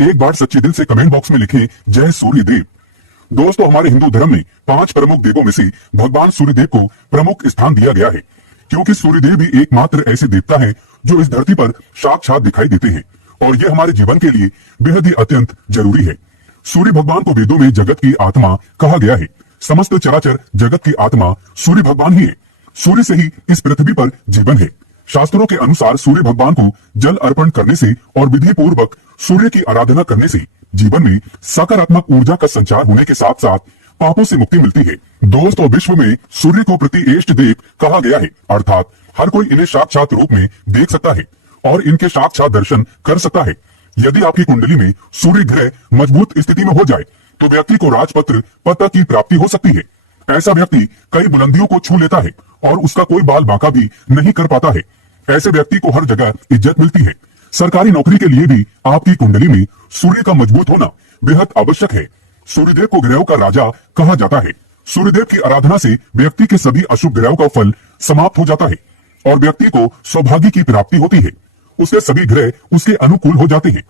एक बार सच्चे दिल से कमेंट बॉक्स में लिखें जय सूर्य देव। दोस्तों, हमारे हिंदू धर्म में 5 प्रमुख देवों में से भगवान सूर्यदेव को प्रमुख स्थान दिया गया है, क्योंकि सूर्यदेव भी एकमात्र ऐसे देवता हैं जो इस धरती पर साक्षात दिखाई देते हैं और ये हमारे जीवन के लिए बेहद ही अत्यंत जरूरी है। सूर्य भगवान को वेदों में जगत की आत्मा कहा गया है। समस्त चराचर जगत की आत्मा सूर्य भगवान ही है। सूर्य से ही इस पृथ्वी पर जीवन है। शास्त्रों के अनुसार सूर्य भगवान को जल अर्पण करने से और विधि पूर्वक सूर्य की आराधना करने से जीवन में सकारात्मक ऊर्जा का संचार होने के साथ साथ पापों से मुक्ति मिलती है। दोस्तों, विश्व में सूर्य को प्रति इष्ट देव कहा गया है, अर्थात हर कोई इन्हें साक्षात रूप में देख सकता है और इनके साक्षात दर्शन कर सकता है। यदि आपकी कुंडली में सूर्य ग्रह मजबूत स्थिति में हो जाए तो व्यक्ति को राजपत्र पद की प्राप्ति हो सकती है। ऐसा व्यक्ति कई बुलंदियों को छू लेता है और उसका कोई बाल बांका भी नहीं कर पाता है। ऐसे व्यक्ति को हर जगह इज्जत मिलती है। सरकारी नौकरी के लिए भी आपकी कुंडली में सूर्य का मजबूत होना बेहद आवश्यक है। सूर्यदेव को ग्रहों का राजा कहा जाता है। सूर्यदेव की आराधना से व्यक्ति के सभी अशुभ ग्रहों का फल समाप्त हो जाता है और व्यक्ति को सौभाग्य की प्राप्ति होती है। उसके सभी ग्रह उसके अनुकूल हो जाते हैं।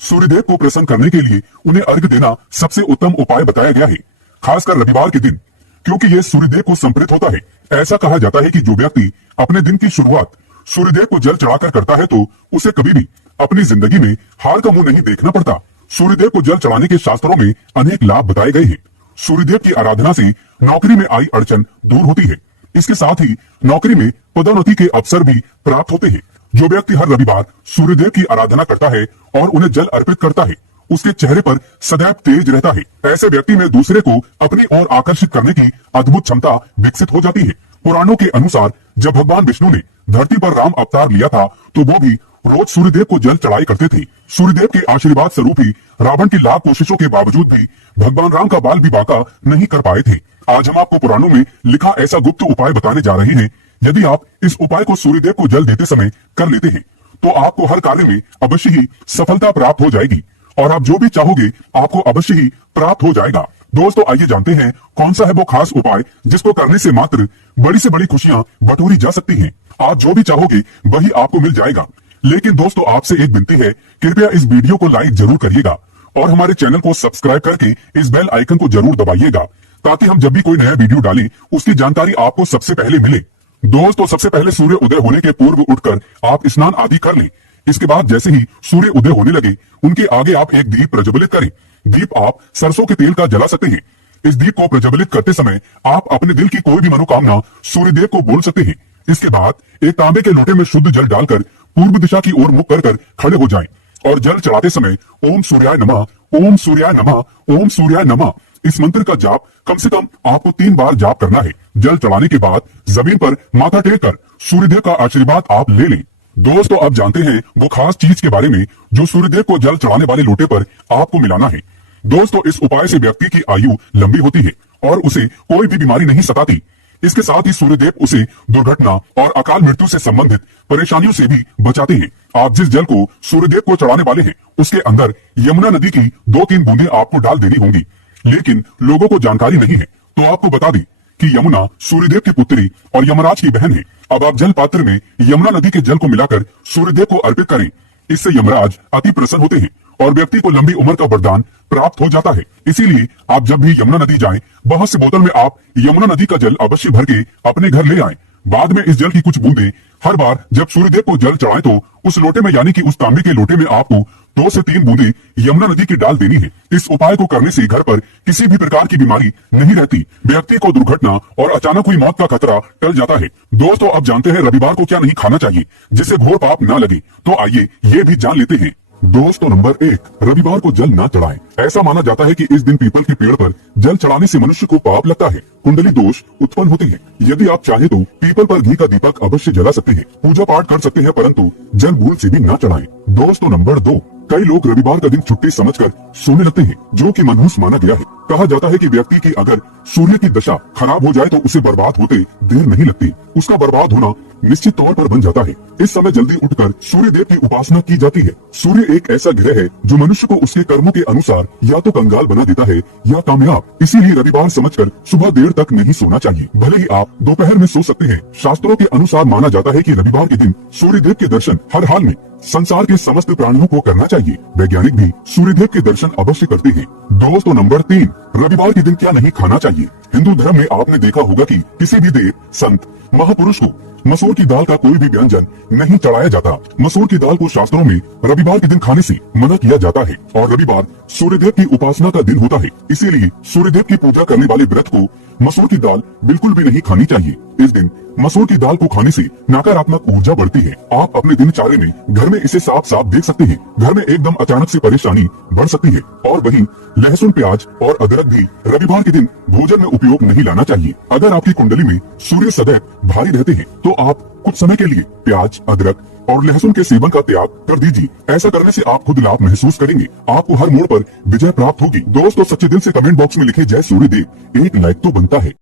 सूर्यदेव को प्रसन्न करने के लिए उन्हें अर्घ्य देना सबसे उत्तम उपाय बताया गया है, खासकर रविवार के दिन, क्योंकि यह सूर्यदेव को समर्पित होता है। ऐसा कहा जाता है कि जो व्यक्ति अपने दिन की शुरुआत सूर्यदेव को जल चढ़ाकर करता है तो उसे कभी भी अपनी जिंदगी में हार का मुंह नहीं देखना पड़ता। सूर्यदेव को जल चढ़ाने के शास्त्रों में अनेक लाभ बताए गए हैं। सूर्यदेव की आराधना से नौकरी में आई अड़चन दूर होती है। इसके साथ ही नौकरी में पदोन्नति के अवसर भी प्राप्त होते हैं। जो व्यक्ति हर रविवार सूर्यदेव की आराधना करता है और उन्हें जल अर्पित करता है, उसके चेहरे पर सदैव तेज रहता है। ऐसे व्यक्ति में दूसरे को अपनी ओर आकर्षित करने की अद्भुत क्षमता विकसित हो जाती है। पुराणों के अनुसार जब भगवान विष्णु ने धरती पर राम अवतार लिया था तो वो भी रोज सूर्यदेव को जल चढ़ाई करते थे। सूर्यदेव के आशीर्वाद स्वरूप ही रावण की लाख कोशिशों के बावजूद भी भगवान राम का बाल भी बांका नहीं कर पाए थे। आज हम आपको पुराणों में लिखा ऐसा गुप्त उपाय बताने जा रहे हैं। यदि आप इस उपाय को सूर्यदेव को जल देते समय कर लेते हैं तो आपको हर कार्य में अवश्य ही सफलता प्राप्त हो जाएगी और आप जो भी चाहोगे आपको अवश्य ही प्राप्त हो जाएगा। दोस्तों, आइए जानते हैं कौन सा है वो खास उपाय जिसको करने से मात्र बड़ी से बड़ी खुशियां बटोरी जा सकती हैं। आप जो भी चाहोगे वही आपको मिल जाएगा। लेकिन दोस्तों, आपसे एक विनती है, कृपया इस वीडियो को लाइक जरूर करिएगा और हमारे चैनल को सब्सक्राइब करके इस बेल आइकन को जरूर दबाइएगा, ताकि हम जब भी कोई नया वीडियो डालें उसकी जानकारी आपको सबसे पहले मिले। दोस्तों, सबसे पहले सूर्य उदय होने के पूर्व उठकर आप स्नान आदि कर लें। इसके बाद जैसे ही सूर्य उदय होने लगे उनके आगे आप एक दीप प्रज्वलित करें। दीप आप सरसों के तेल का जला सकते हैं। इस दीप को प्रज्वलित करते समय आप अपने दिल की कोई भी मनोकामना सूर्यदेव को बोल सकते हैं। इसके बाद एक तांबे के लोटे में शुद्ध जल डालकर पूर्व दिशा की ओर मुख कर खड़े हो जाएं और जल चढ़ाते समय ओम सूर्याय नमः, ओम सूर्याय नमः, ओम सूर्याय नमः इस मंत्र का जाप कम से कम आपको 3 बार जाप करना है। जल चढ़ाने के बाद जमीन पर माथा टेक कर सूर्यदेव का आशीर्वाद आप ले लें। दोस्तों, अब जानते हैं वो खास चीज के बारे में जो सूर्यदेव को जल चढ़ाने वाले लोटे पर आपको मिलाना है। दोस्तों, इस उपाय से व्यक्ति की आयु लंबी होती है और उसे कोई भी बीमारी नहीं सताती। इसके साथ ही सूर्यदेव उसे दुर्घटना और अकाल मृत्यु से संबंधित परेशानियों से भी बचाते हैं। आप जिस जल को सूर्यदेव को चढ़ाने वाले हैं उसके अंदर यमुना नदी की 2-3 बूंदें आपको डाल देनी होंगी, लेकिन लोगों को जानकारी नहीं है तो आपको बता दें कि यमुना सूर्यदेव की पुत्री और यमराज की बहन है। अब आप जल पात्र में यमुना नदी के जल को मिलाकर सूर्यदेव को अर्पित करें। इससे यमराज अति प्रसन्न होते हैं और व्यक्ति को लंबी उम्र का वरदान प्राप्त हो जाता है। इसीलिए आप जब भी यमुना नदी जाएं, बहुत से बोतल में आप यमुना नदी का जल अवश्य भर के अपने घर ले आएं। बाद में इस जल की कुछ बूंदे हर बार जब सूर्यदेव को जल चढ़ाएं तो उस लोटे में यानी कि उस तांबे के लोटे में आपको 2 से 3 बूंदे यमुना नदी की डाल देनी है। इस उपाय को करने से घर पर किसी भी प्रकार की बीमारी नहीं रहती। व्यक्ति को दुर्घटना और अचानक हुई मौत का खतरा टल जाता है। दोस्तों, अब जानते हैं रविवार को क्या नहीं खाना चाहिए जिससे घोर पाप न लगे। तो आइए ये भी जान लेते हैं। दोस्तों, नंबर 1, रविवार को जल न चढ़ाएं। ऐसा माना जाता है कि इस दिन पीपल के पेड़ पर जल चढ़ाने से मनुष्य को पाप लगता है, कुंडली दोष उत्पन्न होते हैं। यदि आप चाहे तो पीपल पर घी का दीपक अवश्य जला सकते हैं, पूजा पाठ कर सकते हैं, परंतु जल भूल से भी न चढ़ाएं। दोस्तों, नंबर 2, कई लोग रविवार का दिन छुट्टी समझकर सोने लगते हैं, जो कि मनहूस माना गया है। कहा जाता है कि व्यक्ति की अगर सूर्य की दशा खराब हो जाए तो उसे बर्बाद होते देर नहीं लगती। उसका बर्बाद होना निश्चित तौर पर बन जाता है। इस समय जल्दी उठकर सूर्य देव की उपासना की जाती है। सूर्य एक ऐसा ग्रह है जो मनुष्य को उसके कर्मों के अनुसार या तो कंगाल बना देता है या कामयाब। इसीलिए रविवार समझकर सुबह देर तक नहीं सोना चाहिए। भले ही आप दोपहर में सो सकते हैं, शास्त्रों के अनुसार माना जाता है कि रविवार के दिन सूर्य देव के दर्शन हर हाल में संसार के समस्त प्राणियों को करना चाहिए। वैज्ञानिक भी सूर्य देव के दर्शन अवश्य करते हैं। दोस्तों, नंबर 3, रविवार के दिन क्या नहीं खाना चाहिए। हिंदू धर्म में आपने देखा होगा कि किसी भी देव, संत, महापुरुष को मसूर की दाल का कोई भी व्यंजन नहीं चढ़ाया जाता। मसूर की दाल को शास्त्रों में रविवार के दिन खाने से मना किया जाता है और रविवार सूर्यदेव की उपासना का दिन होता है। इसीलिए सूर्यदेव की पूजा करने वाले व्रत को मसूर की दाल बिल्कुल भी नहीं खानी चाहिए। इस दिन मसूर की दाल को खाने से नकारात्मक ऊर्जा बढ़ती है। आप अपने दिनचर्या में घर में इसे साफ साफ देख सकते हैं। घर में एकदम अचानक से परेशानी बढ़ सकती है। और वहीं लहसुन, प्याज और अदरक भी रविवार के दिन भोजन में उपयोग नहीं लाना चाहिए। अगर आपकी कुंडली में सूर्य सदैव भारी रहते हैं तो आप कुछ समय के लिए प्याज, अदरक और लहसुन के सेवन का त्याग कर दीजिए। ऐसा करने से आप खुद लाभ महसूस करेंगे। आपको हर मोड़ पर विजय प्राप्त होगी। दोस्तों, सच्चे दिल से कमेंट बॉक्स में लिखे जय सूर्य देव। एक लाइक तो बनता है।